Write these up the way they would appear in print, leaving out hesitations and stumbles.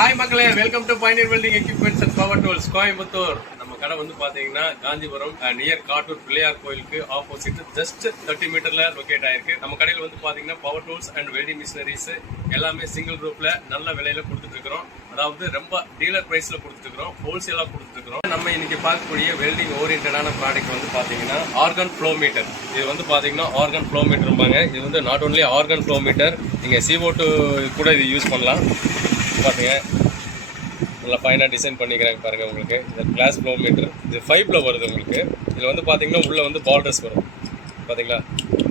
Hi மக்களே, welcome to Pioneer welding equipments and power tools Coimbatore. நம்ம கடை வந்து பாத்தீங்கன்னா காந்திபுரம் நியர் காட்டூர் பிள்ளையார் கோயிலுக்கு ஆப்போசிட் ஜஸ்ட் 30 மீட்டர்ல லொகேட் ஆயிருக்கு. நம்ம கடையில் வந்து பாத்தீங்கன்னா power tools and welding machineries எல்லாமே சிங்கிள் ரூப்ல நல்ல விலையில கொடுத்துட்டு இருக்கிறோம். அதாவது ரொம்ப டீலர் பிரைஸ்ல கொடுத்துட்டு இருக்கிறோம், ஹோல்சேலா கொடுத்துட்டு இருக்கிறோம். நம்ம இன்னைக்கு பார்க்கக்கூடிய வெல்டிங் ஓரியன்டான ப்ராடக்ட் வந்து பாத்தீங்கன்னா ஆர்கன் ஃப்ளோ மீட்டர். இது வந்து பாத்தீங்கன்னா ஆர்கன் ஃப்ளோ மீட்டர்பாங்க. இது வந்து not only organ flow metre, நீங்க CO2 கூட இது யூஸ் பண்ணலாம். பாருங்க, நல்லா ஃபைனாக டிசைன் பண்ணிக்கிறாங்க பாருங்கள். உங்களுக்கு இந்த கிளாஸ் ஃப்ளோ மீட்டர் இது 5ல வருது. உங்களுக்கு இதில் வந்து பார்த்தீங்கன்னா உள்ளே வந்து பால்ட்ரஸ் வரும். பார்த்தீங்களா,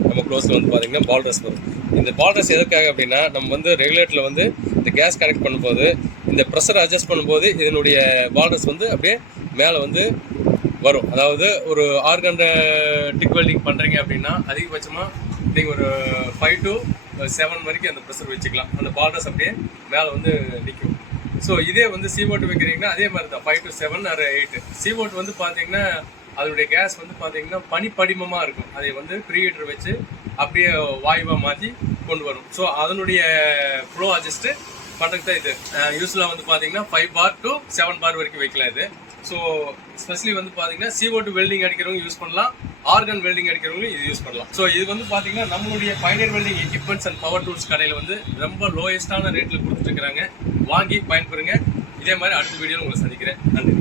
நம்ம க்ளோஸில் வந்து பார்த்தீங்கன்னா பால்ட்ரஸ் வரும். இந்த பால்ட்ரஸ் எதுக்காக அப்படின்னா, நம்ம வந்து ரெகுலேட்டரில் வந்து இந்த கேஸ் கனெக்ட் பண்ணும்போது இந்த ப்ரெஷரை அட்ஜஸ்ட் பண்ணும்போது இதனுடைய பால்ட்ரஸ் வந்து அப்படியே மேலே வந்து வரும். அதாவது ஒரு ஆர்கன் டிக் வெல்டிங் பண்ணுறீங்க அப்படின்னா அதிகபட்சமாக நீங்கள் ஒரு 5 to 7 வரைக்கும் அந்த ப்ரெஷர் வச்சுக்கலாம். அந்த பால்ட்ரஸ் அப்படியே மேலே வந்து நிற்கும். ஸோ இதே வந்து CO2 வைக்கிறீங்கன்னா அதே மாதிரி தான் 5 to 7 or 8. CO2 வந்து பார்த்தீங்கன்னா அதனுடைய கேஸ் வந்து பார்த்தீங்கன்னா பனிப்படிமமாக இருக்கும். அதை வந்து ப்ரீஹீட்டர் வச்சு அப்படியே வாயுவாக மாற்றி கொண்டு வரும். ஸோ அதனுடைய ஃப்ளோ அட்ஜஸ்ட்டு பண்ணுறது தான் இது. யூஸ்வலாக வந்து பார்த்தீங்கன்னா 5 bar to 7 bar வரைக்கும் வைக்கலாம் இது. ஸோ ஸ்பெஷலி வந்து பார்த்தீங்கன்னா CO2 வெல்டிங் அடிக்கிறவங்க யூஸ் பண்ணலாம், ஆர்கன் வெல்டிங் அடிக்கிறவங்களும் இது யூஸ் பண்ணலாம். ஸோ இது வந்து பார்த்தீங்கன்னா நம்மளுடைய Pioneer welding equipments and power tools கடையில் வந்து ரொம்ப லோயஸ்டான ரேட்டில் கொடுத்துட்டு இருக்கிறாங்க. வாங்கி பயன்பெறுங்க. இதே மாதிரி அடுத்த வீடியோவில் உங்களை சந்திக்கிறேன். நன்றி.